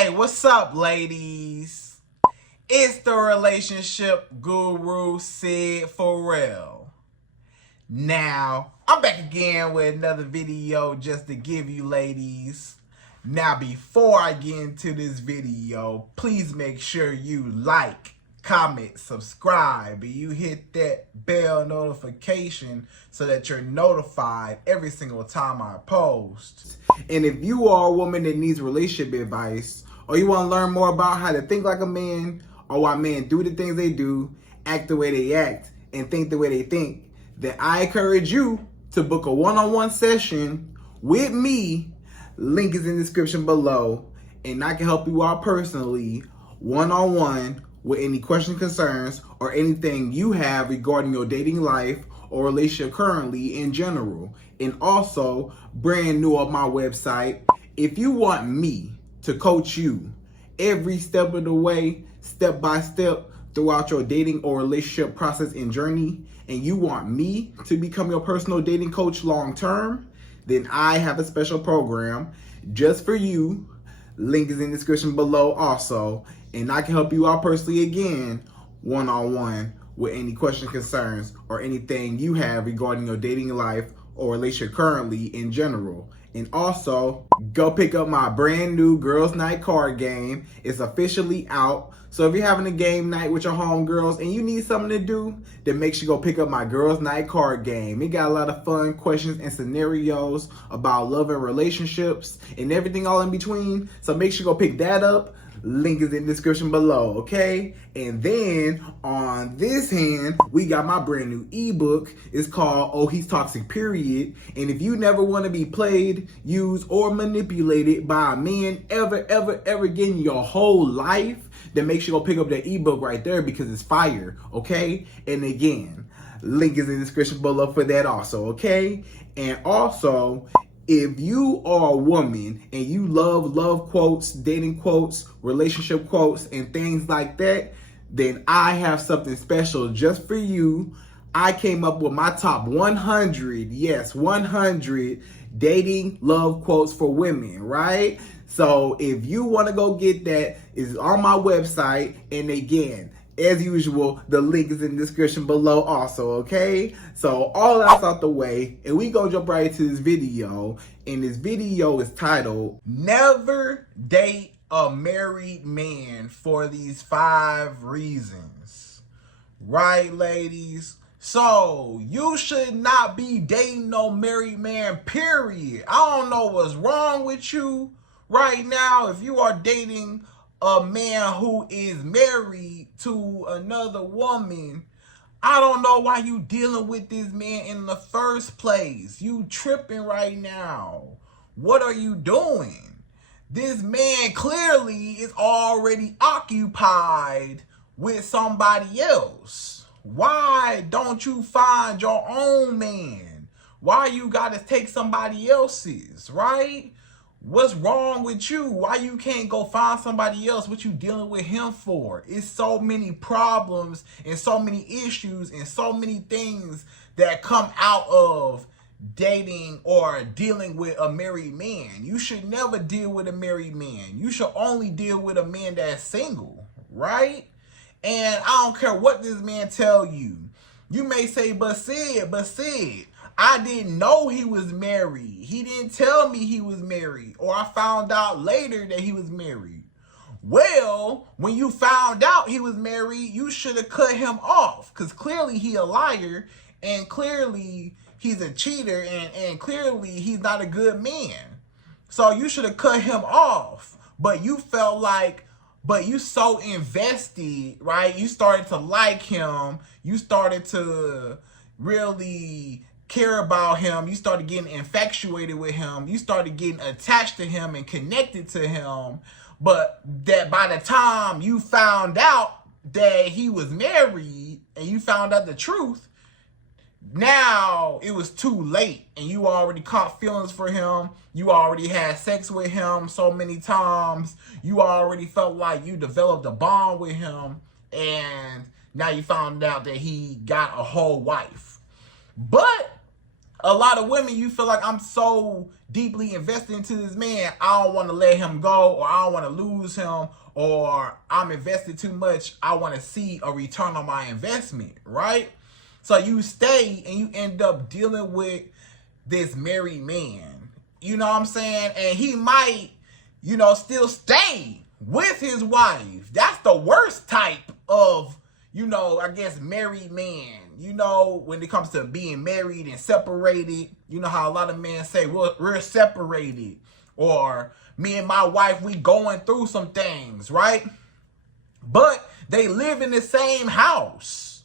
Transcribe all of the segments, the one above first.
Hey, what's up, ladies? It's the relationship guru, Sydd Ferrell. Now, I'm back again with another video just to give you ladies. Now, before I get into this video, please make sure you like, comment, subscribe, and you hit that bell notification so that you're notified every single time I post. And if you are a woman that needs relationship advice, or you want to learn more about how to think like a man, or why men do the things they do, act the way they act, and think the way they think, then I encourage you to book a one-on-one session with me. Link is in the description below, and I can help you out personally, one-on-one, with any questions, concerns, or anything you have regarding your dating life or relationship currently in general. And also, brand new on my website, if you want me to coach you every step of the way, step by step, throughout your dating or relationship process and journey, and you want me to become your personal dating coach long term, then I have a special program just for you. Link is in the description below also, and I can help you out personally again, one-on-one, with any questions, concerns, or anything you have regarding your dating life or relationship currently in general. And also, go pick up my brand new Girls Night card game. It's officially out. So if you're having a game night with your homegirls and you need something to do, then make sure you go pick up my Girls Night card game. It got a lot of fun questions and scenarios about love and relationships and everything all in between. So make sure you go pick that up. Link is in the description below, okay? And then on this hand, we got my brand new ebook. It's called Oh He's Toxic Period. And if you never want to be played, used, or manipulated by a man ever again in your whole life, then make sure you go pick up that ebook right there because it's fire, okay? And again, link is in the description below for that also, okay? And also, if you are a woman and you love quotes, dating quotes, relationship quotes, and things like that, then I have something special just for you. I came up with my top 100, yes, 100 dating love quotes for women, right? So if you want to go get that, it's on my website. And again, as usual, the link is in the description below also, okay? So all that's out the way, and we gonna jump right into this video. And this video is titled, Never Date a Married Man for These 5 Reasons. Right, ladies? So, you should not be dating no married man, period. I don't know what's wrong with you right now if you are dating a man who is married to another woman. I don't know why you dealing with this man in the first place. You tripping right now. What are you doing? This man clearly is already occupied with somebody else. Why don't you find your own man? Why you gotta take somebody else's, right? What's wrong with you? Why you can't go find somebody else? What you dealing with him for? It's so many problems and so many issues and so many things that come out of dating or dealing with a married man. You should never deal with a married man. You should only deal with a man that's single, right? And I don't care what this man tell you. You may say, but Sydd, I didn't know he was married. He didn't tell me he was married. Or I found out later that he was married. Well, when you found out he was married, you should have cut him off. Because clearly he a liar. And clearly he's a cheater. And clearly he's not a good man. So you should have cut him off. But you felt like, but you so invested, right? You started to like him. You started to really care about him. You started getting infatuated with him. You started getting attached to him and connected to him. But that by the time you found out that he was married and you found out the truth, now it was too late and you already caught feelings for him. You already had sex with him so many times. You already felt like you developed a bond with him, and now you found out that he got a whole wife. But A lot of women, you feel like, I'm so deeply invested into this man, I don't want to let him go, or I don't want to lose him, or I'm invested too much, I want to see a return on my investment, right? So you stay and you end up dealing with this married man, you know what I'm saying? And he might, still stay with his wife. That's the worst type of, I guess, married man. When it comes to being married and separated, you know how a lot of men say, well, we're separated, or me and my wife, we going through some things, right? But they live in the same house.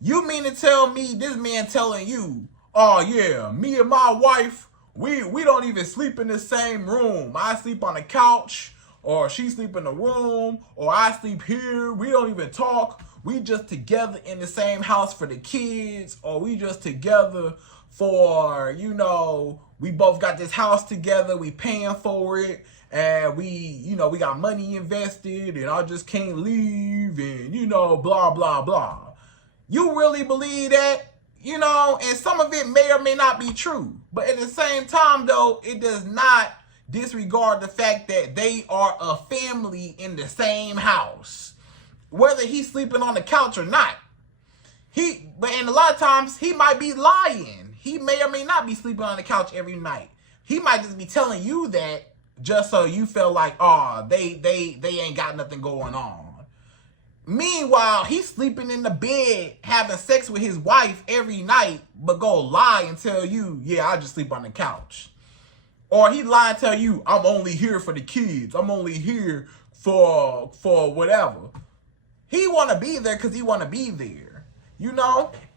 You mean to tell me this man telling you, oh yeah, me and my wife, we don't even sleep in the same room. I sleep on the couch, or she sleep in the room, or I sleep here. We don't even talk. We just together in the same house for the kids, or we just together for, we both got this house together, we paying for it, and we got money invested, and I just can't leave, and, blah, blah, blah. You really believe that? And some of it may or may not be true. But at the same time, though, it does not disregard the fact that they are a family in the same house. Whether he's sleeping on the couch or not. And a lot of times, he might be lying. He may or may not be sleeping on the couch every night. He might just be telling you that just so you feel like, oh, they ain't got nothing going on. Meanwhile, he's sleeping in the bed, having sex with his wife every night, but go lie and tell you, yeah, I just sleep on the couch. Or he lie and tell you, I'm only here for the kids. I'm only here for whatever. He want to be there because he want to be there,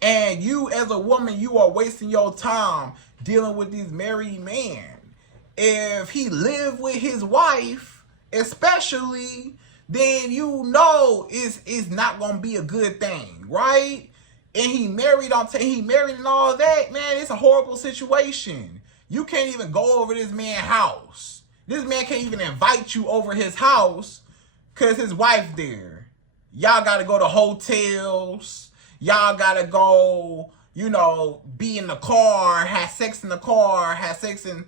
And you as a woman, you are wasting your time dealing with this married man. If he live with his wife, especially, then it's not going to be a good thing, right? And he married and all that, man, it's a horrible situation. You can't even go over this man's house. This man can't even invite you over his house because his wife there. Y'all got to go to hotels. Y'all got to go, be in the car, have sex in the car, have sex in,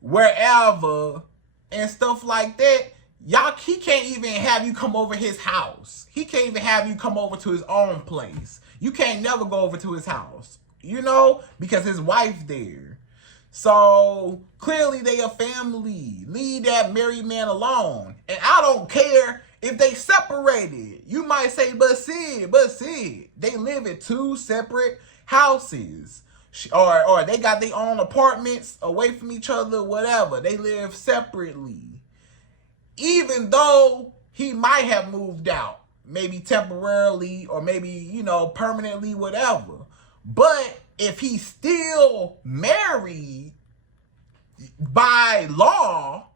wherever and stuff like that. He can't even have you come over his house. He can't even have you come over to his own place. You can't never go over to his house, because his wife there. So clearly they a family. Leave that married man alone. And I don't care if they separated. You might say, but Sydd, they live in two separate houses. Or they got their own apartments away from each other, whatever. They live separately. Even though he might have moved out, maybe temporarily or maybe, permanently, whatever. But if he's still married by law,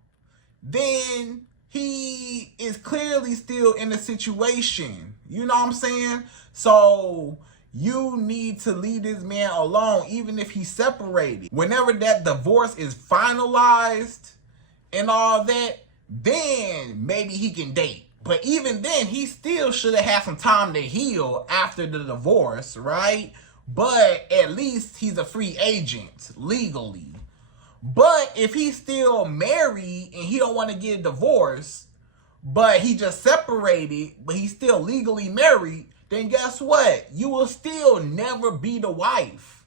then he is clearly still in a situation. You know what I'm saying? So you need to leave this man alone, even if he's separated. Whenever that divorce is finalized and all that, then maybe he can date. But even then, he still should have had some time to heal after the divorce, right? But at least he's a free agent legally. But if he's still married and he don't want to get a divorce, but he just separated, but he's still legally married, then guess what? You will still never be the wife.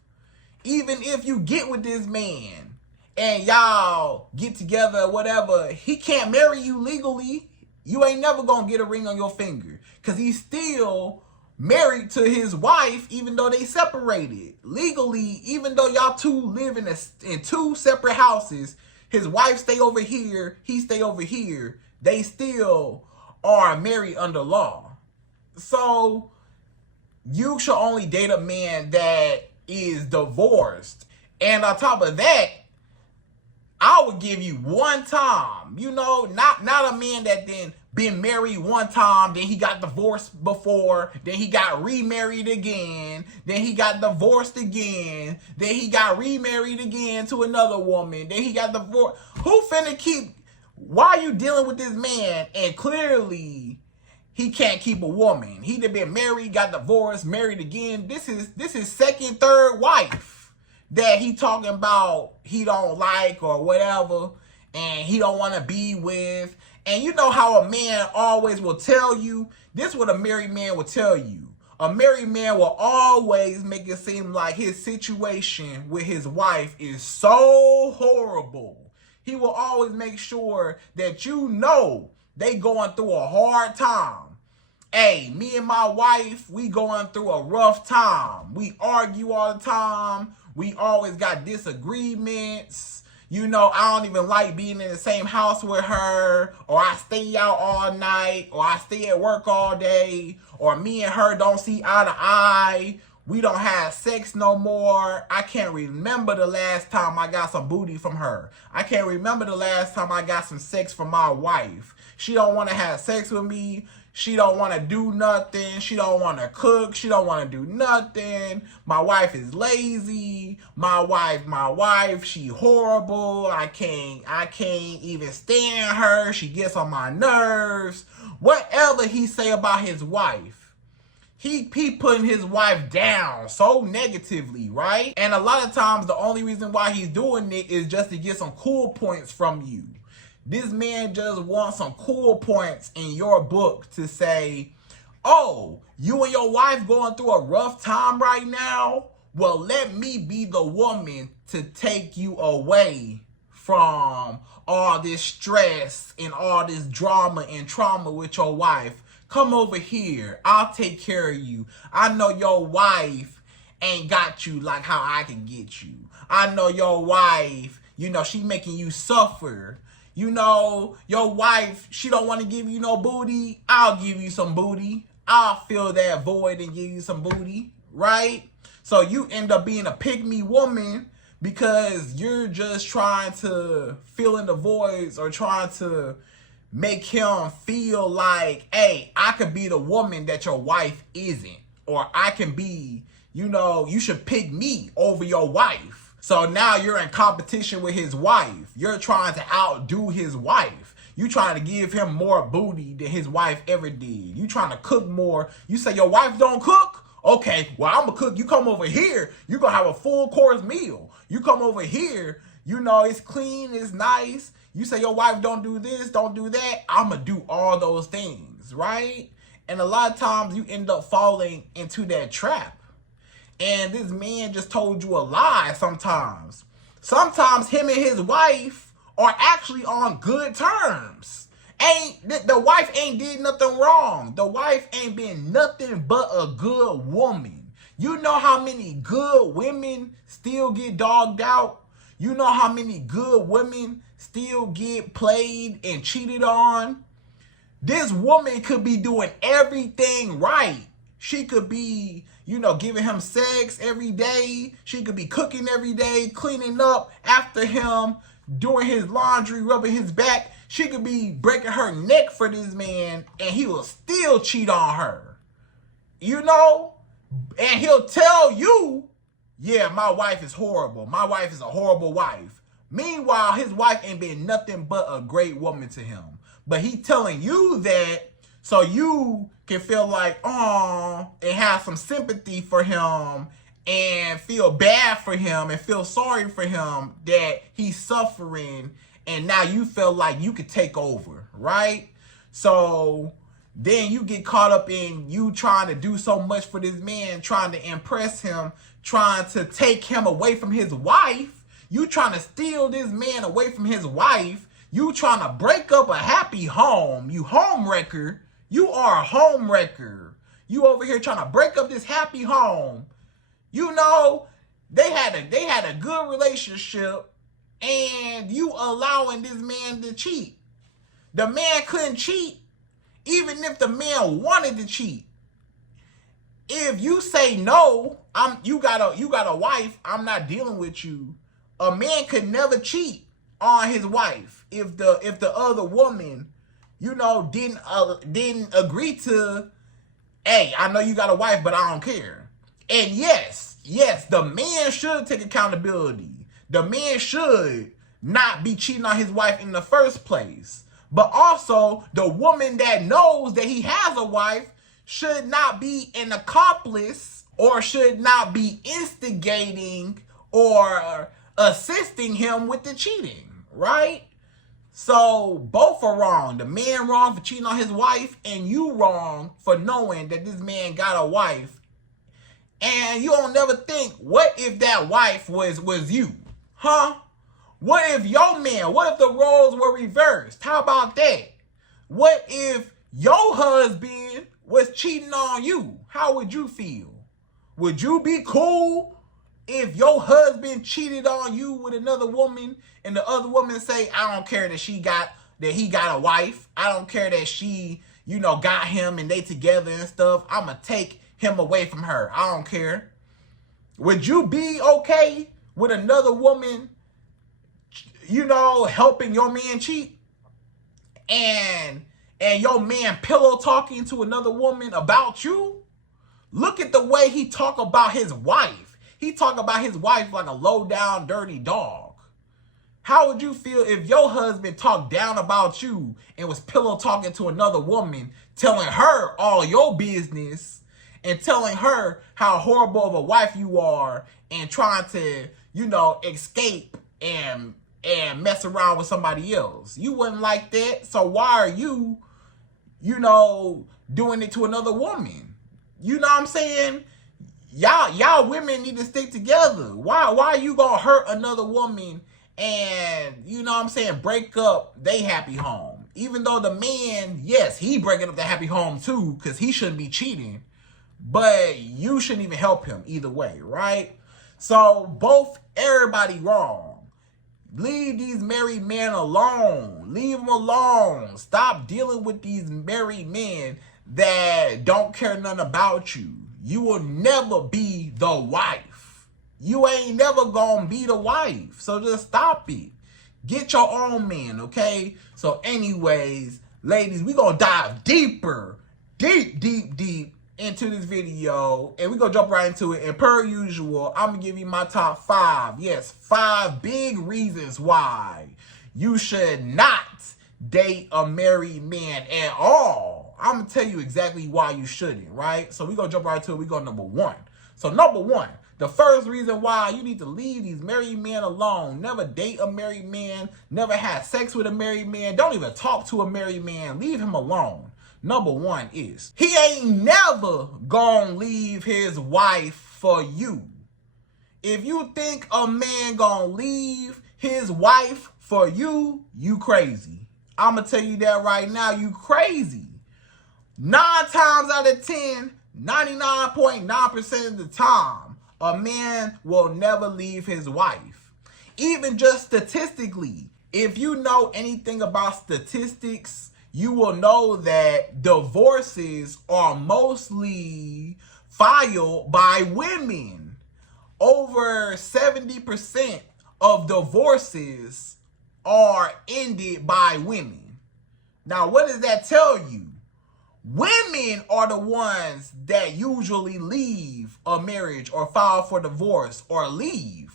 Even if you get with this man and y'all get together or whatever, he can't marry you legally. You ain't never gonna get a ring on your finger because he's still married to his wife, even though they separated. Legally, even though y'all two live in two separate houses, his wife stay over here, he stay over here, they still are married under law. So you should only date a man that is divorced. And on top of that, I would give you one time, not a man that then been married one time, then he got divorced before, then he got remarried again, then he got divorced again, then he got remarried again to another woman, then he got divorced. Why are you dealing with this man and clearly he can't keep a woman? He done been married, got divorced, married again. This is second, third wife. that he talking about he don't like or whatever, and he don't want to be with. And you know how a man always will tell you, this is what a married man will tell you. A married man will always make it seem like his situation with his wife is so horrible. He will always make sure that you know they going through a hard time. Hey, me and my wife, we going through a rough time. We argue all the time. We always got disagreements. You know, I don't even like being in the same house with her, or I stay out all night, or I stay at work all day, or me and her don't see eye to eye. We don't have sex no more. I can't remember the last time I got some booty from her. I can't remember the last time I got some sex from my wife. She don't want to have sex with me. She don't want to do nothing. She don't want to cook. She don't want to do nothing. My wife is lazy. My wife, she horrible. I can't even stand her. She gets on my nerves. Whatever he say about his wife, he putting his wife down so negatively, right? And a lot of times the only reason why he's doing it is just to get some cool points from you. This man just wants some cool points in your book to say, oh, you and your wife going through a rough time right now? Well, let me be the woman to take you away from all this stress and all this drama and trauma with your wife. Come over here. I'll take care of you. I know your wife ain't got you like how I can get you. I know your wife, you know, she making you suffer. You know, your wife, she don't want to give you no booty. I'll give you some booty. I'll fill that void and give you some booty, right? So you end up being a pick-me woman because you're just trying to fill in the voids or trying to make him feel like, hey, I could be the woman that your wife isn't. Or I can be, you know, you should pick me over your wife. So now you're in competition with his wife. You're trying to outdo his wife. You trying to give him more booty than his wife ever did. You trying to cook more. You say your wife don't cook? Okay, well, I'm going to cook. You come over here, you're going to have a full course meal. You come over here, you know, it's clean, it's nice. You say your wife don't do this, don't do that. I'm going to do all those things, right? And a lot of times you end up falling into that trap. And this man just told you a lie sometimes. Sometimes him and his wife are actually on good terms. The wife ain't did nothing wrong. The wife ain't been nothing but a good woman. You know how many good women still get dogged out? You know how many good women still get played and cheated on? This woman could be doing everything right. She could be, you know, giving him sex every day. She could be cooking every day, cleaning up after him, doing his laundry, rubbing his back. She could be breaking her neck for this man, and he will still cheat on her. You know? And he'll tell you, yeah, my wife is horrible. My wife is a horrible wife. Meanwhile, his wife ain't been nothing but a great woman to him. But he telling you that so you can feel like, oh, and have some sympathy for him and feel bad for him and feel sorry for him that he's suffering, and now you feel like you could take over, right? So then you get caught up in you trying to do so much for this man, trying to impress him, trying to take him away from his wife. You trying to steal this man away from his wife. You trying to break up a happy home. You home wrecker. You are a home wrecker. You over here trying to break up this happy home. You know, they had a good relationship, and you allowing this man to cheat. The man couldn't cheat even if the man wanted to cheat. If you say no, you got a wife, I'm not dealing with you. A man could never cheat on his wife if the other woman, you know, didn't agree to, hey, I know you got a wife, but I don't care. And yes, the man should take accountability. The man should not be cheating on his wife in the first place. But also, the woman that knows that he has a wife should not be an accomplice or should not be instigating or assisting him with the cheating, right? So both are wrong. The man wrong for cheating on his wife, and you wrong for knowing that this man got a wife. And you don't never think, what if that wife was you? Huh? What if your man, what if the roles were reversed? How about that? What if your husband was cheating on you? How would you feel? Would you be cool if your husband cheated on you with another woman and the other woman say, I don't care that he got a wife. I don't care that she, got him and they together and stuff. I'm going to take him away from her. I don't care. Would you be okay with another woman, helping your man cheat? And your man pillow talking to another woman about you? Look at the way he talk about his wife. He talk about his wife like a low down dirty dog. How would you feel if your husband talked down about you and was pillow talking to another woman, telling her all your business and telling her how horrible of a wife you are and trying to, escape and mess around with somebody else? You wouldn't like that. So why are you, doing it to another woman? You know what I'm saying? Y'all women need to stick together. Why are you gonna hurt another woman and, break up they happy home? Even though the man, yes, he breaking up the happy home too, because he shouldn't be cheating, but you shouldn't even help him either way, right? So everybody wrong. Leave these married men alone. Leave them alone. Stop dealing with these married men that don't care nothing about you. You will never be the wife. You ain't never gonna be the wife. So just stop it. Get your own man, okay? So anyways, ladies, we gonna dive deeper, deep into this video, and we gonna jump right into it. And per usual, I'm gonna give you my top 5. Yes, 5 big reasons why you should not date a married man at all. I'm gonna tell you exactly why you shouldn't, right? So we gonna jump right to it. We go number 1. So number 1, the first reason why you need to leave these married men alone. Never date a married man. Never have sex with a married man. Don't even talk to a married man. Leave him alone. Number 1 is, he ain't never gonna leave his wife for you. If you think a man gonna leave his wife for you, you crazy. I'm gonna tell you that right now, you crazy. 9 times out of 10, 99.9% of the time, a man will never leave his wife. Even just statistically, if you know anything about statistics, you will know that divorces are mostly filed by women. Over 70% of divorces are ended by women. Now, what does that tell you? Women are the ones that usually leave a marriage or file for divorce or leave.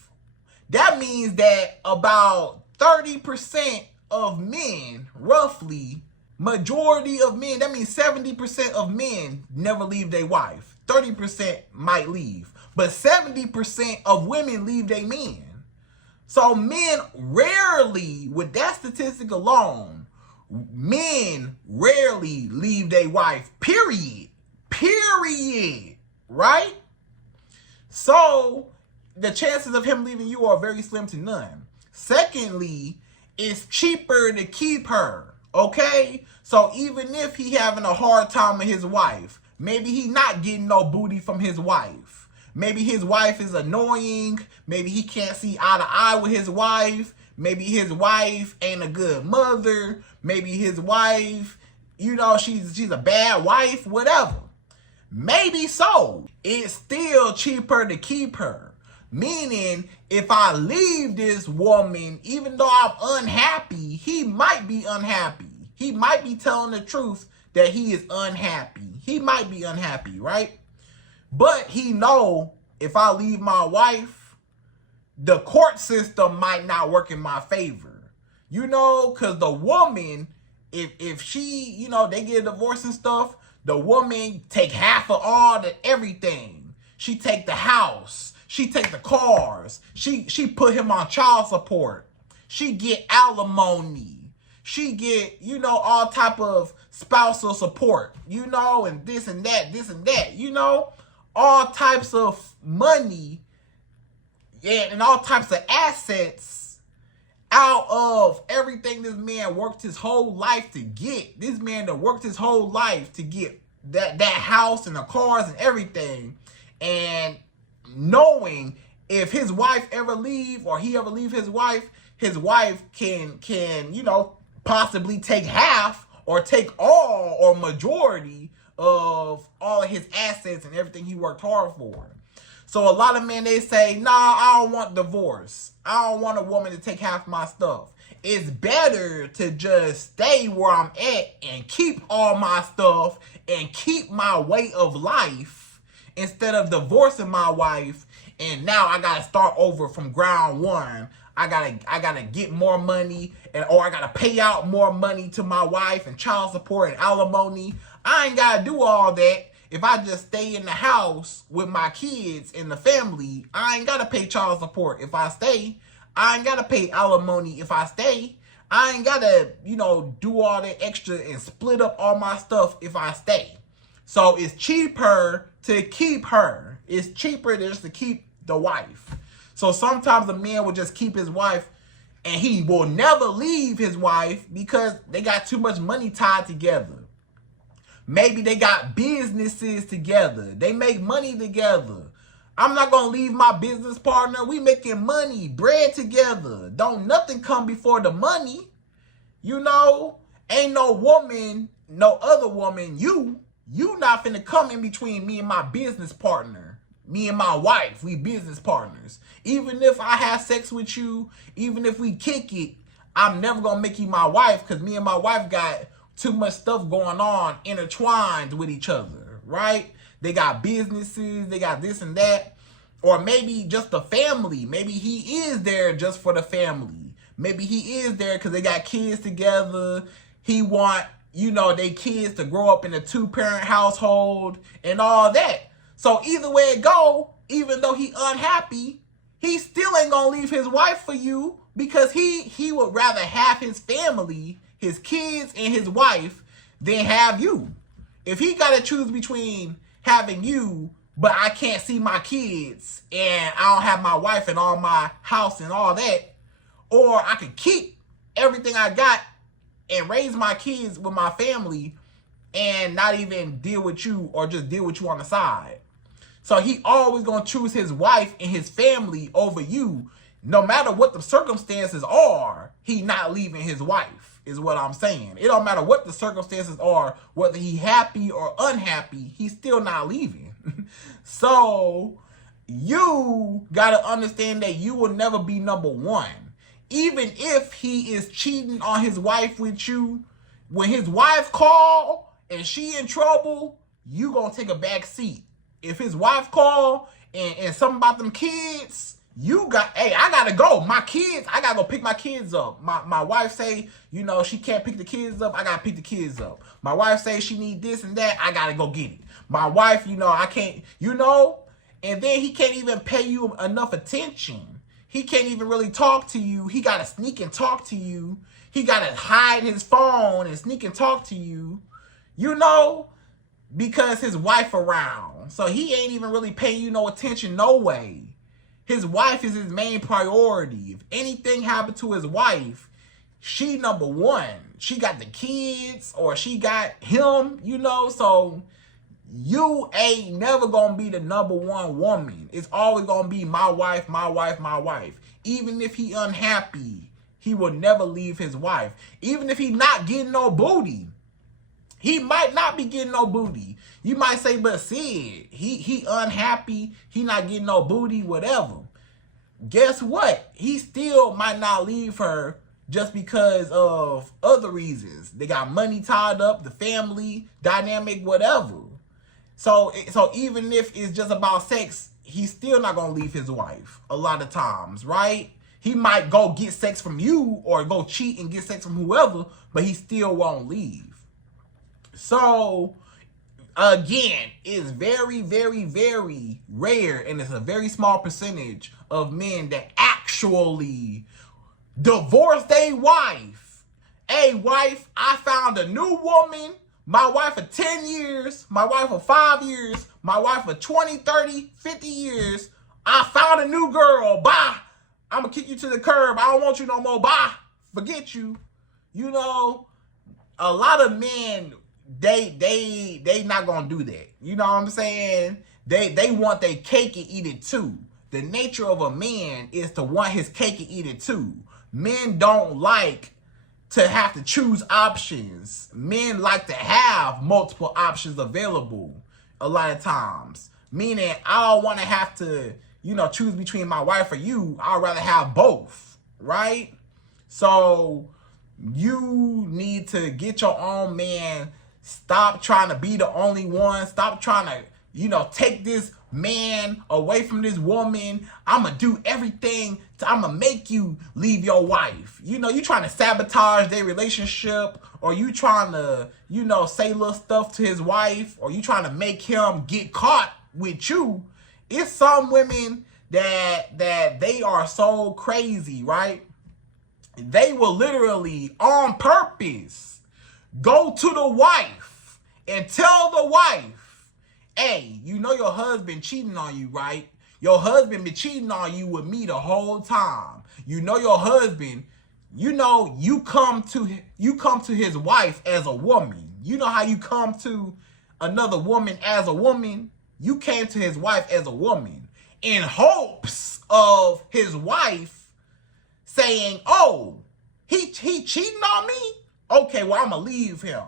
That means that about 30% of men, roughly, majority of men, that means 70% of men never leave their wife. 30% might leave. But 70% of women leave their men. So men rarely, with that statistic alone, men rarely leave their wife, period. Period. Right? So the chances of him leaving you are very slim to none. Secondly, it's cheaper to keep her. Okay? So even if he having a hard time with his wife, maybe he not getting no booty from his wife. Maybe his wife is annoying. Maybe he can't see eye to eye with his wife. Maybe his wife ain't a good mother. Maybe his wife, she's a bad wife, whatever. Maybe so. It's still cheaper to keep her. Meaning, if I leave this woman, even though I'm unhappy, he might be unhappy. He might be telling the truth that he is unhappy. He might be unhappy, right? But he know if I leave my wife, the court system might not work in my favor. Because the woman, if she, they get a divorce and stuff, the woman take half of all the everything. She take the house. She take the cars. She put him on child support. She get alimony. She get, you know, all type of spousal support, you know, and this and that, you know, all types of money and all types of assets out of everything this man worked his whole life to get. This man that worked his whole life to get that house and the cars and everything, and knowing if his wife ever leave or he ever leave his wife can, you know, possibly take half or take all or majority of all of his assets and everything he worked hard for. So a lot of men, they say, nah, I don't want divorce. I don't want a woman to take half my stuff. It's better to just stay where I'm at and keep all my stuff and keep my way of life instead of divorcing my wife. And now I gotta start over from ground one. I gotta get more money, or I gotta pay out more money to my wife and child support and alimony. I ain't gotta do all that. If I just stay in the house with my kids and the family, I ain't gotta pay child support if I stay. I ain't gotta pay alimony if I stay. I ain't gotta, you know, do all that extra and split up all my stuff if I stay. So it's cheaper to keep her. It's cheaper just to keep the wife. So sometimes a man will just keep his wife and he will never leave his wife because they got too much money tied together. Maybe they got businesses together. They make money together. I'm not going to leave my business partner. We making money, bread together. Don't nothing come before the money. You know, ain't no woman, no other woman, you not finna come in between me and my business partner. Me and my wife, we business partners. Even if I have sex with you, even if we kick it, I'm never going to make you my wife because me and my wife got too much stuff going on intertwined with each other, right? They got businesses, they got this and that. Or maybe just the family. Maybe he is there just for the family. Maybe he is there because they got kids together. He want, you know, they kids to grow up in a 2-parent household and all that. So either way it go, even though he unhappy, he still ain't gonna leave his wife for you because he would rather have his family, his kids, and his wife than have you. If he gotta choose between having you, but I can't see my kids and I don't have my wife and all my house and all that, or I could keep everything I got and raise my kids with my family and not even deal with you or just deal with you on the side. So he always gonna choose his wife and his family over you. No matter what the circumstances are, he not leaving his wife, is what I'm saying. It don't matter what the circumstances are, whether he happy or unhappy, he's still not leaving. So you gotta understand that you will never be number one. Even if he is cheating on his wife with you, when his wife call and she in trouble, you gonna take a back seat. If his wife call and something about them kids, you got, hey, I gotta go. My kids, I gotta go pick my kids up. My wife say, you know, she can't pick the kids up. I gotta pick the kids up. My wife say she need this and that. I gotta go get it. My wife, you know, I can't, you know, and then he can't even pay you enough attention. He can't even really talk to you. He gotta sneak and talk to you. He gotta hide his phone and sneak and talk to you, you know, because his wife around. So he ain't even really paying you no attention, no way. His wife is his main priority. If anything happened to his wife, she number one. She got the kids or she got him, you know. So you ain't never gonna be the number one woman. It's always gonna be my wife, my wife, my wife. Even if he unhappy, he will never leave his wife. Even if he not getting no booty. He might not be getting no booty. You might say, but Sydd, he unhappy. He not getting no booty, whatever. Guess what? He still might not leave her just because of other reasons. They got money tied up, the family dynamic, whatever. So even if it's just about sex, he's still not going to leave his wife a lot of times, right? He might go get sex from you or go cheat and get sex from whoever, but he still won't leave. So Again, it's very, very, very rare, and it's a very small percentage of men that actually divorce their wife. Hey, wife, I found a new woman. My wife for 10 years, my wife for 5 years, my wife for 20, 30, 50 years. I found a new girl. Bye. I'm going to kick you to the curb. I don't want you no more. Bye. Forget you. You know, a lot of men, they not going to do that. You know what I'm saying? They want their cake and eat it too. The nature of a man is to want his cake and eat it too. Men don't like to have to choose options. Men like to have multiple options available a lot of times. Meaning, I don't want to have to, you know, choose between my wife or you. I'd rather have both, right? So, you need to get your own man. Stop trying to be the only one. Stop trying to, you know, take this man away from this woman. I'm going to do everything. I'm going to make you leave your wife. You know, you trying to sabotage their relationship, or you trying to, you know, say little stuff to his wife, or you trying to make him get caught with you. It's some women that they are so crazy, right? They will literally, on purpose, go to the wife and tell the wife, hey, you know your husband cheating on you, right? Your husband been cheating on you with me the whole time. You know your husband, you know you come to his wife as a woman. You know how you come to another woman as a woman? You came to his wife as a woman in hopes of his wife saying, oh, he cheating on me? Okay, well, I'm going to leave him.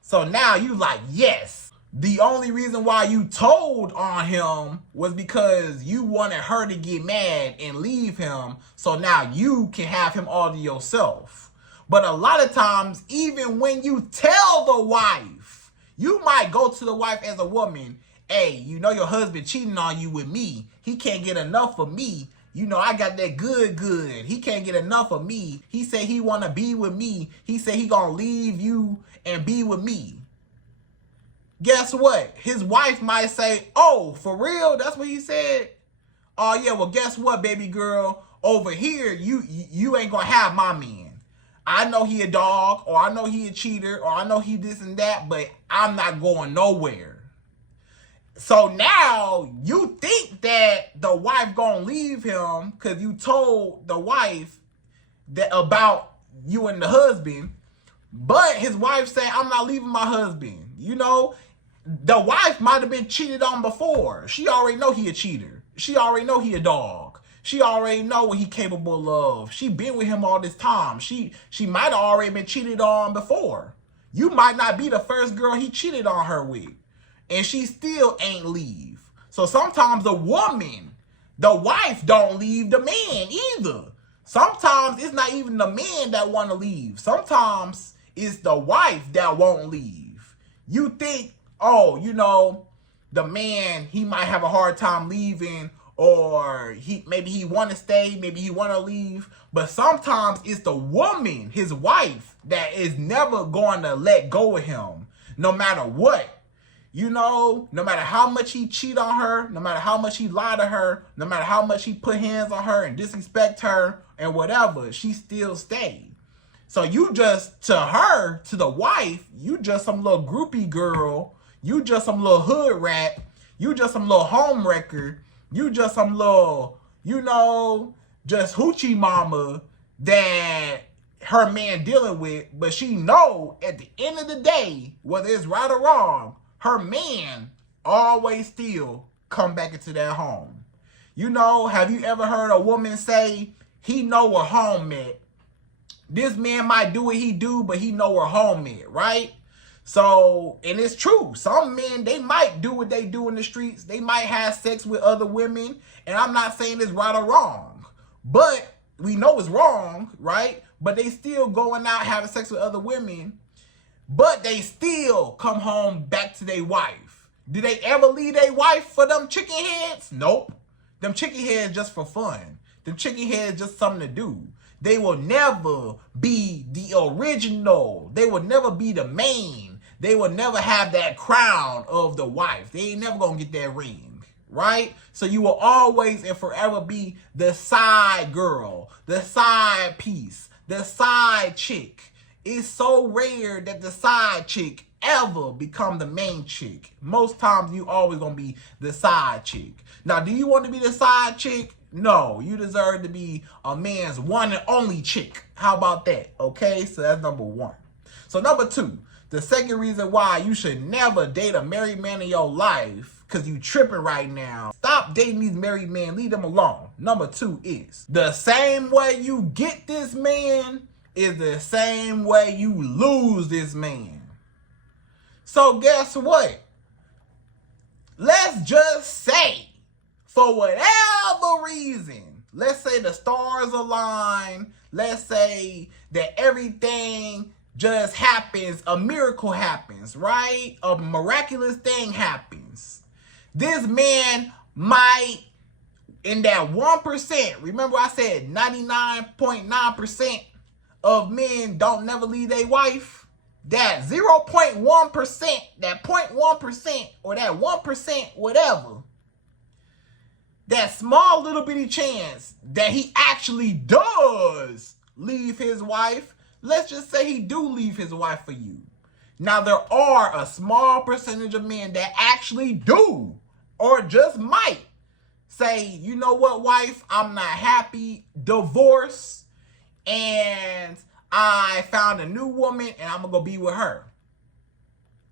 So now you like, yes. The only reason why you told on him was because you wanted her to get mad and leave him, so now you can have him all to yourself. But a lot of times, even when you tell the wife, you might go to the wife as a woman, hey, you know your husband cheating on you with me. He can't get enough of me. You know, I got that good. He can't get enough of me. He said he want to be with me. He said he going to leave you and be with me. Guess what? His wife might say, oh, for real? That's what he said? Oh, yeah, well, guess what, baby girl? Over here, you ain't going to have my man. I know he a dog, or I know he a cheater, or I know he this and that, but I'm not going nowhere. So now you think that the wife gonna leave him because you told the wife that about you and the husband, but his wife said, I'm not leaving my husband. You know, the wife might have been cheated on before. She already know he a cheater. She already know he a dog. She already know what he capable of. She been with him all this time. She might have already been cheated on before. You might not be the first girl he cheated on her with. And she still ain't leave. So sometimes the woman, the wife don't leave the man either. Sometimes it's not even the man that want to leave. Sometimes it's the wife that won't leave. You think, oh, you know, the man, he might have a hard time leaving, or maybe he want to stay, maybe he want to leave. But sometimes it's the woman, his wife, that is never going to let go of him, no matter what. You know, no matter how much he cheat on her, no matter how much he lie to her, no matter how much he put hands on her and disrespect her and whatever, she still stayed. So you just, to her, to the wife, you just some little groupie girl. You just some little hood rat. You just some little home wrecker. You just some little, you know, just hoochie mama that her man dealing with. But she know at the end of the day, whether it's right or wrong, her man always still come back into that home. You know, have you ever heard a woman say, he know where home at? This man might do what he do, but he know where home at, right? So, and it's true. Some men, they might do what they do in the streets. They might have sex with other women. And I'm not saying it's right or wrong. But we know it's wrong, right? But they still going out having sex with other women. But they still come home back to their wife. Do they ever leave their wife for them chicken heads? Nope. Them chicken heads just for fun. Them chicken heads just something to do. They will never be the original. They will never be the main. they will never have that crown of the wife. They ain't never gonna get that ring, right? So you will always and forever be the side girl, the side piece, the side chick. It's so rare that the side chick ever become the main chick. Most times you always gonna be the side chick. Now, do you want to be the side chick? No, you deserve to be a man's one and only chick. How about that? Okay, so that's number one. So number two, the second reason why you should never date a married man in your life, because you tripping right now. Stop dating these married men. Leave them alone. Number two is, the same way you get this man is the same way you lose this man. So guess what? Let's just say, for whatever reason, let's say the stars align, let's say that everything just happens, a miracle happens, right? A miraculous thing happens. This man might, in that 1%, remember I said 99.9% of men don't never leave their wife? That 0.1%, that 0.1%, or that 1%, whatever, that small little bitty chance that he actually does leave his wife, let's just say he do leave his wife for you. Now, there are a small percentage of men that actually do, or just might say, you know what, wife, I'm not happy, divorce, and I found a new woman and I'm gonna go be with her.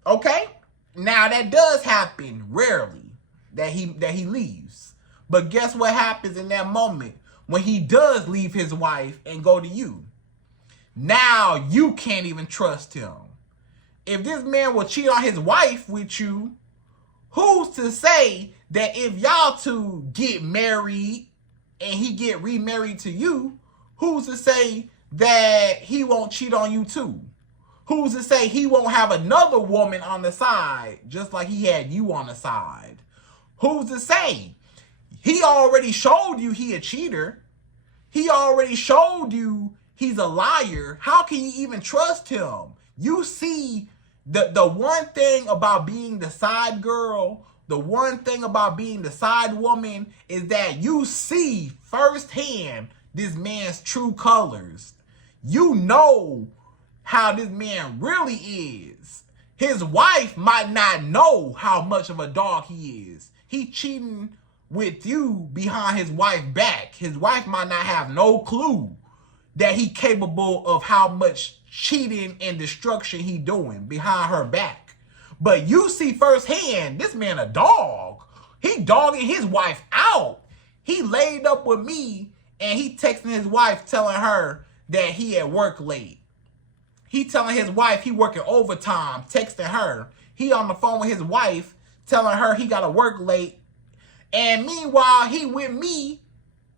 Okay? Now, that does happen rarely, that he leaves. But guess what happens in that moment when he does leave his wife and go to you? Now you can't even trust him. If this man will cheat on his wife with you, who's to say that if y'all two get married and he get remarried to you, who's to say that he won't cheat on you too? Who's to say he won't have another woman on the side just like he had you on the side? Who's to say? He already showed you he a cheater. He already showed you he's a liar. How can you even trust him? You see, the one thing about being the side girl, the one thing about being the side woman is that you see firsthand this man's true colors. You know how this man really is. His wife might not know how much of a dog he is. He cheating with you behind his wife's back. His wife might not have no clue that he capable of how much cheating and destruction he doing behind her back. But you see firsthand, this man a dog. He dogging his wife out. He laid up with me and he texting his wife telling her that he at work late. He telling his wife he working overtime, texting her. He on the phone with his wife telling her he got to work late. And meanwhile, he with me,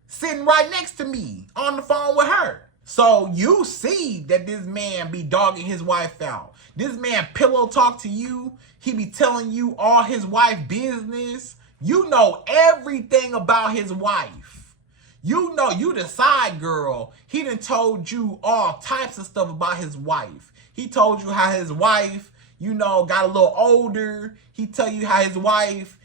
sitting right next to me on the phone with her. So you see that this man be dogging his wife out. This man pillow talk to you. He be telling you all his wife business. You know everything about his wife. You know you the side girl. He done told you all types of stuff about his wife. He told you how his wife, you know, got a little older. He tell you how his wife,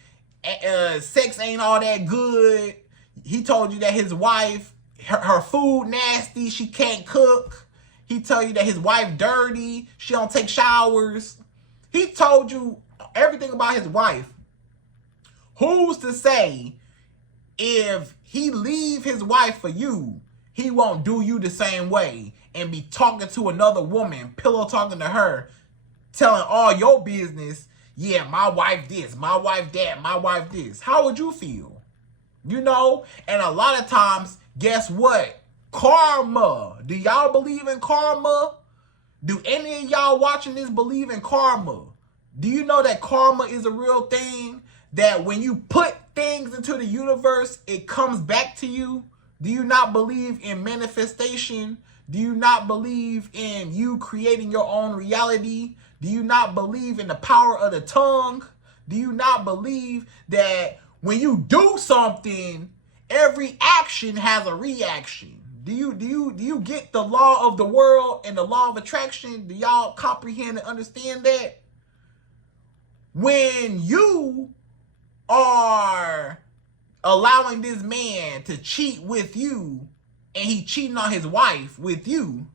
sex ain't all that good. He told you that his wife, her food nasty, she can't cook. He tell you that his wife dirty, she don't take showers. He told you everything about his wife. Who's to say if he leave his wife for you, he won't do you the same way and be talking to another woman, pillow talking to her, telling all your business? Yeah, my wife this, my wife that, my wife this. How would you feel? You know? And a lot of times, guess what? Karma. Do y'all believe in karma? Do any of y'all watching this believe in karma? Do you know that karma is a real thing? That when you put things into the universe, it comes back to you? Do you not believe in manifestation? Do you not believe in you creating your own reality? Do you not believe in the power of the tongue? Do you not believe that when you do something, every action has a reaction? Do you get the law of the world and the law of attraction? Do y'all comprehend and understand that? When you are allowing this man to cheat with you and he cheating on his wife with you,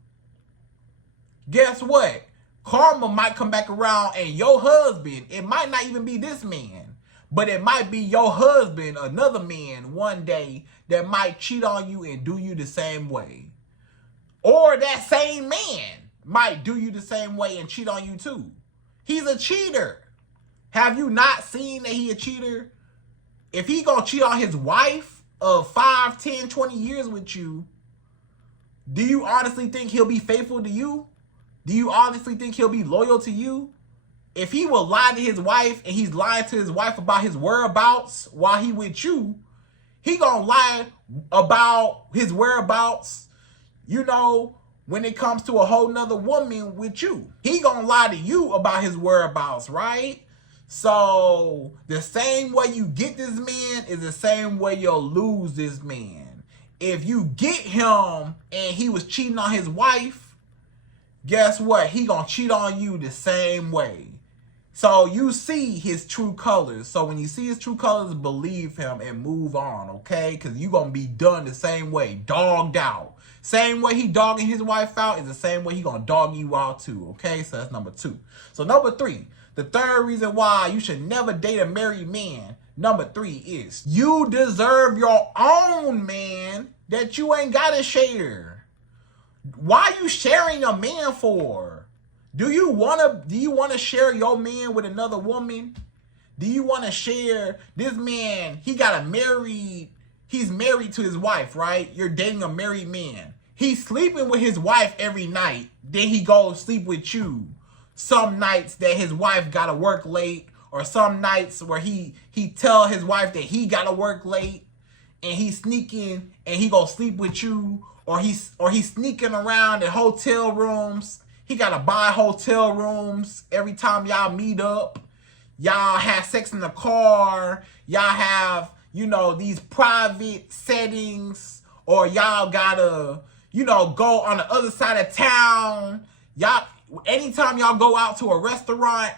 guess what? Karma might come back around and your husband, it might not even be this man, but it might be your husband, another man one day that might cheat on you and do you the same way. Or that same man might do you the same way and cheat on you too. He's a cheater. Have you not seen that he a cheater? If he gonna cheat on his wife of 5, 10, 20 years with you, do you honestly think he'll be faithful to you? Do you honestly think he'll be loyal to you? If he will lie to his wife and he's lying to his wife about his whereabouts while he with you, he gonna lie about his whereabouts, you know, when it comes to a whole nother woman with you. He gonna lie to you about his whereabouts, right? So the same way you get this man is the same way you'll lose this man. If you get him and he was cheating on his wife, guess what? He gonna cheat on you the same way. So you see his true colors. So when you see his true colors, believe him and move on, okay? Because you gonna be done the same way, dogged out. Same way he dogging his wife out is the same way he gonna dog you out too, okay? So that's number 2. So number 3, the third reason why you should never date a married man, number 3 is you deserve your own man that you ain't gotta share. Why you sharing a man for? Do you wanna share your man with another woman? Do you wanna share this man? He's married to his wife, right? You're dating a married man. He's sleeping with his wife every night. Then he goes sleep with you. Some nights that his wife gotta work late, or some nights where he tell his wife that he gotta work late, and he's sneaking and he go sleep with you, or he's sneaking around in hotel rooms. He gotta buy hotel rooms every time y'all meet up. Y'all have sex in the car. Y'all have, you know, these private settings, or y'all gotta, you know, go on the other side of town. Y'all, anytime y'all go out to a restaurant,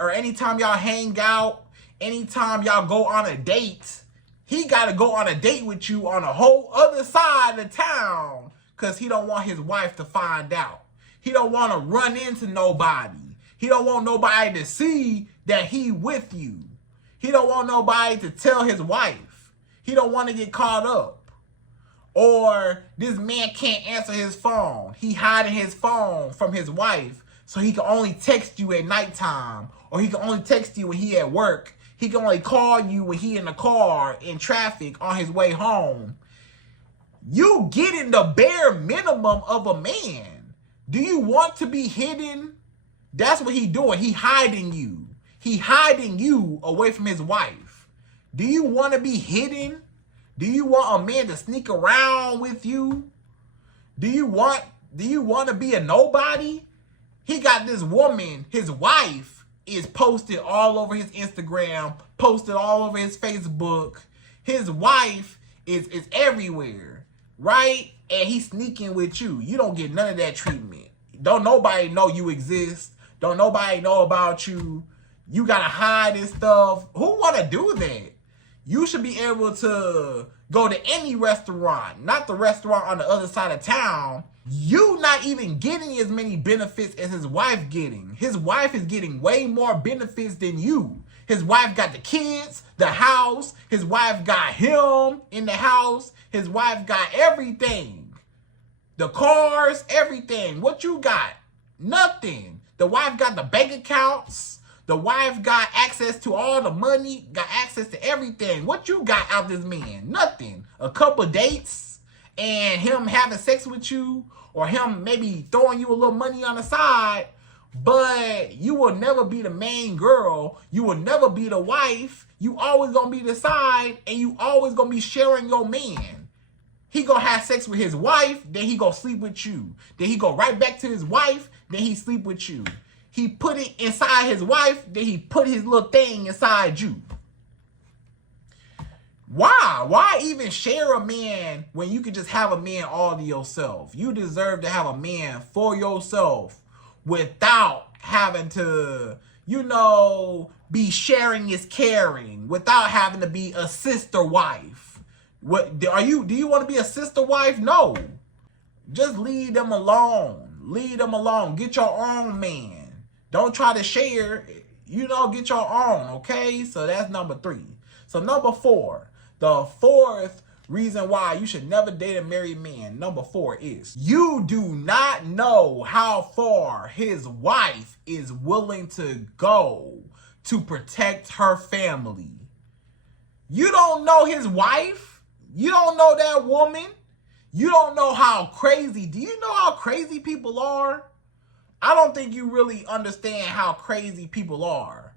or anytime y'all hang out, anytime y'all go on a date, he gotta go on a date with you on a whole other side of town because he don't want his wife to find out. He don't want to run into nobody. He don't want nobody to see that he with you. He don't want nobody to tell his wife. He don't want to get caught up. Or this man can't answer his phone. He hiding his phone from his wife so he can only text you at nighttime, or he can only text you when he at work. He can only call you when he in the car in traffic on his way home. You getting the bare minimum of a man. Do you want to be hidden? That's what he doing. He hiding you. He hiding you away from his wife. Do you want to be hidden? Do you want a man to sneak around with you? Do you want to be a nobody? He got this woman, his wife, is posted all over his Instagram, posted all over his Facebook. His wife is everywhere, right? And he's sneaking with you. You don't get none of that treatment. Don't nobody know you exist. Don't nobody know about you. You gotta hide this stuff. Who wanna do that? You should be able to go to any restaurant, not the restaurant on the other side of town. You not even getting as many benefits as his wife getting. His wife is getting way more benefits than you. His wife got the kids, the house. His wife got him in the house. His wife got everything. The cars, everything. What you got? Nothing. The wife got the bank accounts. The wife got access to all the money, got access to everything. What you got out this man? Nothing. A couple dates and him having sex with you, or him maybe throwing you a little money on the side, but you will never be the main girl. You will never be the wife. You always gonna be the side, and you always gonna be sharing your man. He gonna have sex with his wife, then he gonna sleep with you. Then he go right back to his wife, then he sleep with you. He put it inside his wife, then he put his little thing inside you. Why? Why even share a man when you can just have a man all to yourself? You deserve to have a man for yourself without having to, you know, be sharing is caring without having to be a sister wife. What do you want to be a sister wife? No. Just leave them alone. Leave them alone. Get your own man. Don't try to share. You know, get your own, okay? So that's number 3. So number 4, the fourth reason why you should never date a married man, number 4 is you do not know how far his wife is willing to go to protect her family. You don't know his wife. You don't know that woman. You don't know how crazy. Do you know how crazy people are? I don't think you really understand how crazy people are.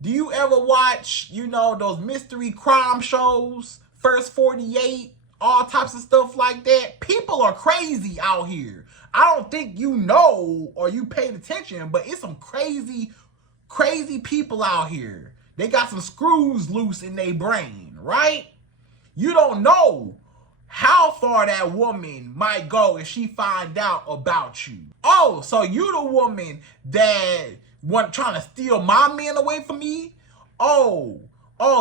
Do you ever watch, you know, those mystery crime shows? First 48, all types of stuff like that. People are crazy out here. I don't think you know or you paid attention, but it's some crazy people out here. They got some screws loose in their brain, right? You don't know how far that woman might go if she find out about you. Oh, so you the woman that trying to steal my man away from me? Oh,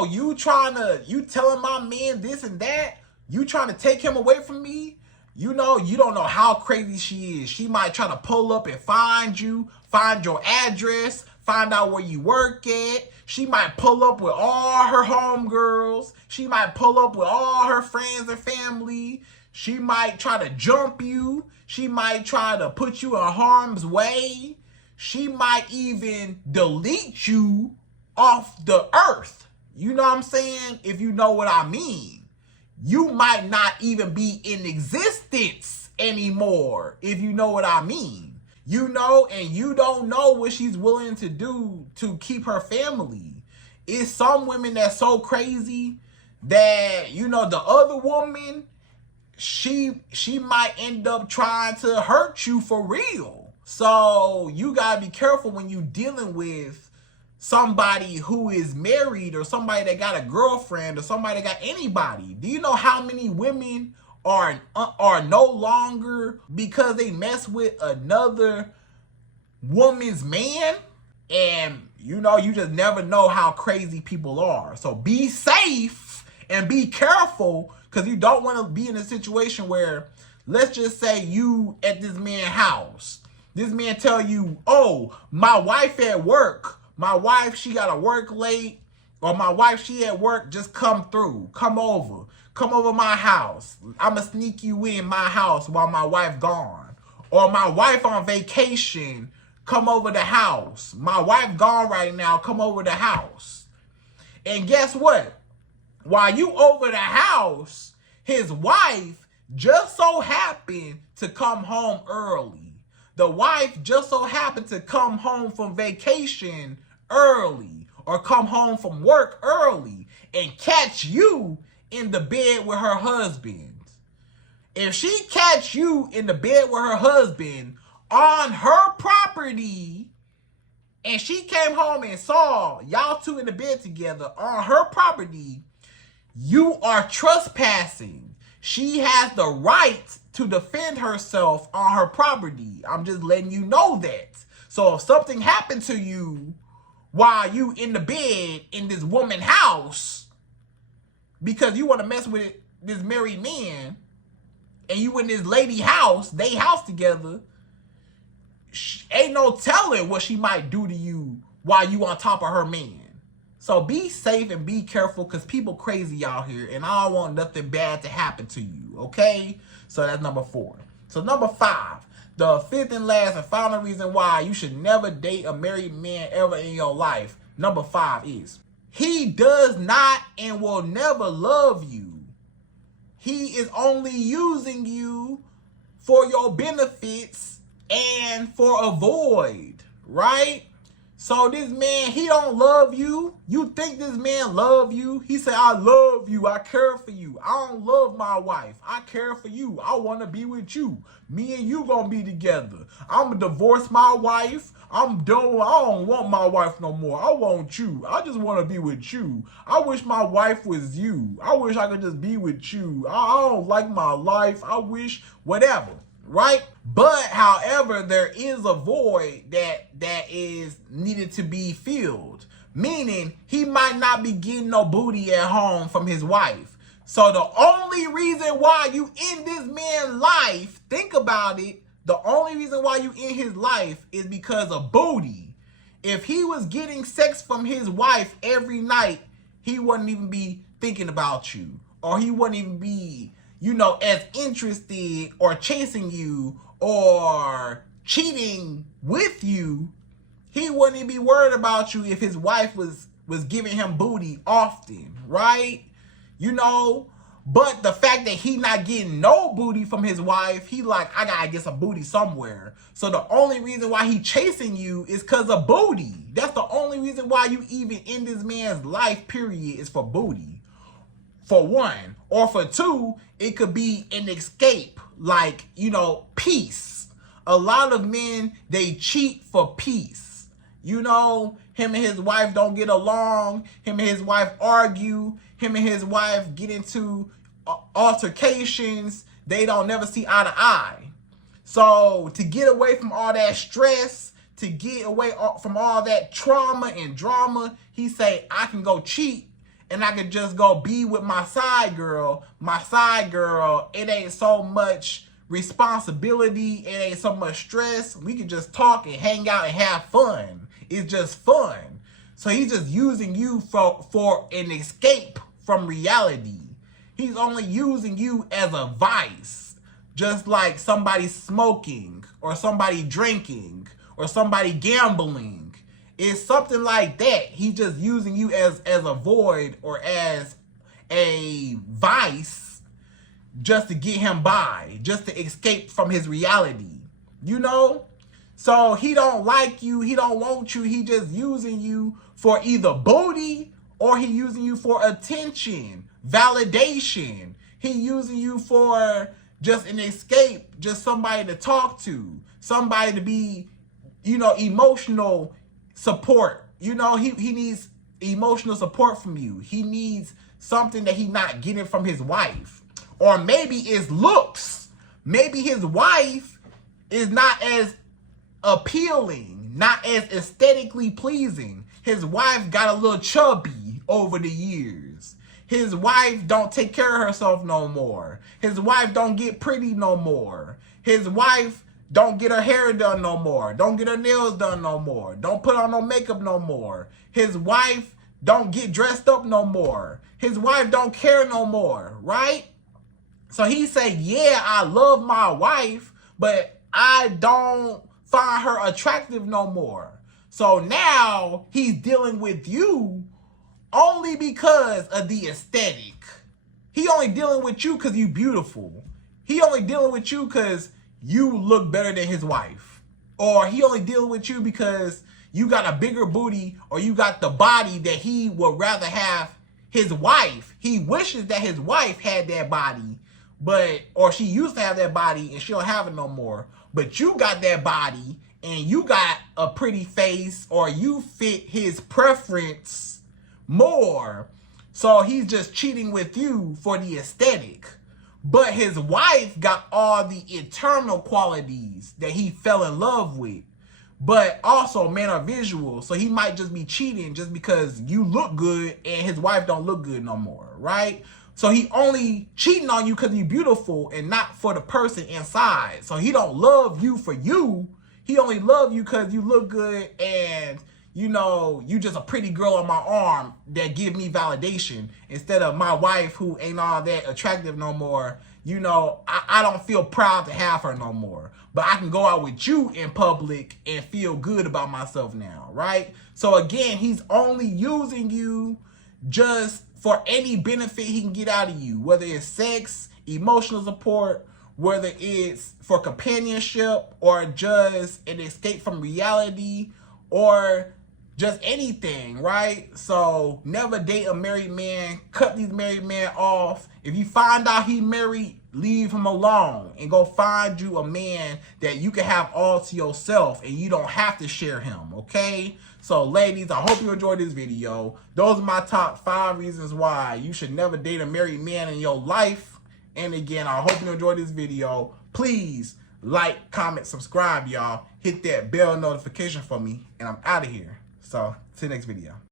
you telling my man this and that? You trying to take him away from me? You know, you don't know how crazy she is. She might try to pull up and find you, find your address, find out where you work at. She might pull up with all her homegirls. She might pull up with all her friends and family. She might try to jump you. She might try to put you in harm's way. She might even delete you off the earth. You know what I'm saying? If you know what I mean. You might not even be in existence anymore, if you know what I mean. You know, and you don't know what she's willing to do to keep her family. It's some women that's so crazy that, you know, the other woman, she might end up trying to hurt you for real. So you gotta be careful when you dealing with somebody who is married or somebody that got a girlfriend or somebody that got anybody. Do you know how many women are no longer because they mess with another woman's man? And you know, you just never know how crazy people are. So be safe and be careful, because you don't want to be in a situation where, let's just say you at this man's house. This man tell you, oh, my wife at work. My wife, she got to work late. Or my wife, she at work, just come through. Come over my house. I'ma sneak you in my house while my wife gone. Or my wife on vacation, come over the house. My wife gone right now, come over the house. And guess what? While you over the house, his wife just so happened to come home early. The wife just so happened to come home from vacation early, or come home from work early and catch you in the bed with her husband. If she catch you in the bed with her husband on her property, and she came home and saw y'all two in the bed together on her property, you are trespassing. She has the right to defend herself on her property. I'm just letting you know that. So if something happened to you while you in the bed in this woman's house, because you want to mess with this married man, and you in this lady house, they house together, ain't no telling what she might do to you while you on top of her man. So be safe and be careful, because people crazy out here, and I don't want nothing bad to happen to you, okay? So that's number 4. So number 5, the 5th and last and final reason why you should never date a married man ever in your life, number 5 is, he does not and will never love you. He is only using you for your benefits and for a void, right? So this man, he don't love you. You think this man love you? He say, I love you. I care for you. I don't love my wife. I care for you. I want to be with you. Me and you gonna be together. I'm gonna divorce my wife. I'm done. I don't want my wife no more. I want you. I just want to be with you. I wish my wife was you. I wish I could just be with you. I don't like my life. I wish whatever, right? But however, there is a void that is needed to be filled. Meaning he might not be getting no booty at home from his wife. So the only reason why you in this man's life, think about it, the only reason why you in his life is because of booty. If he was getting sex from his wife every night, he wouldn't even be thinking about you. Or he wouldn't even be, you know, as interested or chasing you or cheating with you. He wouldn't even be worried about you if his wife was giving him booty often, right? You know, but the fact that he not getting no booty from his wife, he like, I gotta get some booty somewhere. So the only reason why he chasing you is because of booty. That's the only reason why you even in this man's life, period, is for booty. For one. Or for two, it could be an escape, like, you know, peace. A lot of men, they cheat for peace. You know, him and his wife don't get along. Him and his wife argue. Him and his wife get into altercations. They don't never see eye to eye. So to get away from all that stress, to get away from all that trauma and drama, he say, I can go cheat and I can just go be with my side girl. My side girl, it ain't so much responsibility. It ain't so much stress. We can just talk and hang out and have fun. It's just fun. So he's just using you for an escape from reality. He's only using you as a vice. Just like somebody smoking or somebody drinking or somebody gambling. It's something like that. He's just using you as a void or as a vice just to get him by, just to escape from his reality. You know? So he don't like you, he don't want you, he just using you for either booty or he using you for attention, validation. He using you for just an escape, just somebody to talk to, somebody to be, you know, emotional support. You know, he needs emotional support from you. He needs something that he's not getting from his wife. Or maybe it's looks. Maybe his wife is not as appealing, not as aesthetically pleasing. His wife got a little chubby over the years. His wife don't take care of herself no more. His wife don't get pretty no more. His wife don't get her hair done no more. Don't get her nails done no more. Don't put on no makeup no more. His wife don't get dressed up no more. His wife don't care no more, right? So he say, yeah, I love my wife, but I don't find her attractive no more. So now he's dealing with you only because of the aesthetic. He only dealing with you because you beautiful. He only dealing with you because you look better than his wife. Or he only dealing with you because you got a bigger booty or you got the body that he would rather have his wife. He wishes that his wife had that body, or she used to have that body and she don't have it no more. But you got that body and you got a pretty face or you fit his preference more. So he's just cheating with you for the aesthetic. But his wife got all the eternal qualities that he fell in love with. But also men are visual. So he might just be cheating just because you look good and his wife don't look good no more, right? So he only cheating on you because you're beautiful and not for the person inside. So he don't love you for you. He only love you because you look good and, you know, you just a pretty girl on my arm that give me validation instead of my wife who ain't all that attractive no more. You know, I don't feel proud to have her no more. But I can go out with you in public and feel good about myself now, right? So again, he's only using you just for any benefit he can get out of you, whether it's sex, emotional support, whether it's for companionship or just an escape from reality or just anything, right? So never date a married man. Cut these married men off. If you find out he married, leave him alone and go find you a man that you can have all to yourself and you don't have to share him, okay? So ladies, I hope you enjoyed this video. Those are my top 5 reasons why you should never date a married man in your life. And again, I hope you enjoyed this video. Please like, comment, subscribe, y'all. Hit that bell notification for me, and I'm out of here. So, see you next video.